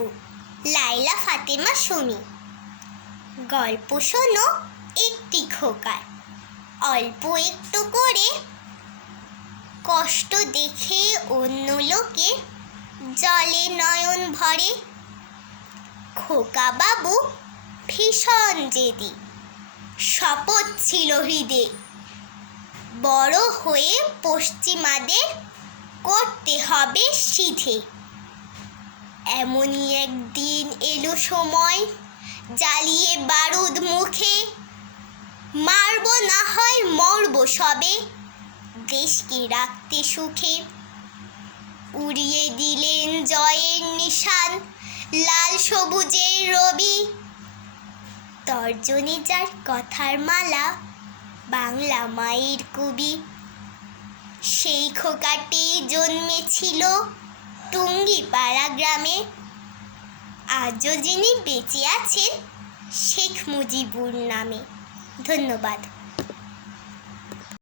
বাবু, লাইলা ফাতেমা সুমি। গল্প শোনো একটি খোকার, অল্প একটু করে কষ্ট দেখে অন্য লোকে জলে নয়ন ভরে। খোকা বাবু ভীষণ জেদি, শপথ ছিল হৃদে, বড় হয়ে পশ্চিমাদের করতে হবে সিধে। এমনই একদিন এলো সময়, জ্বালিয়ে বারুদ মুখে, মারব না হয় মরব সবে, দেশকে রাখতে সুখে। উড়িয়ে দিলেন জয়ের নিশান, লাল সবুজের রবি, তর্জনী যার কথার মালা, বাংলা মায়ের কবি। সেই খোকাটি জন্মেছিল টুঙ্গিপাড়া গ্রামে, আজও যিনি বেঁচে আছেন শেখ মুজিবুর নামে। ধন্যবাদ।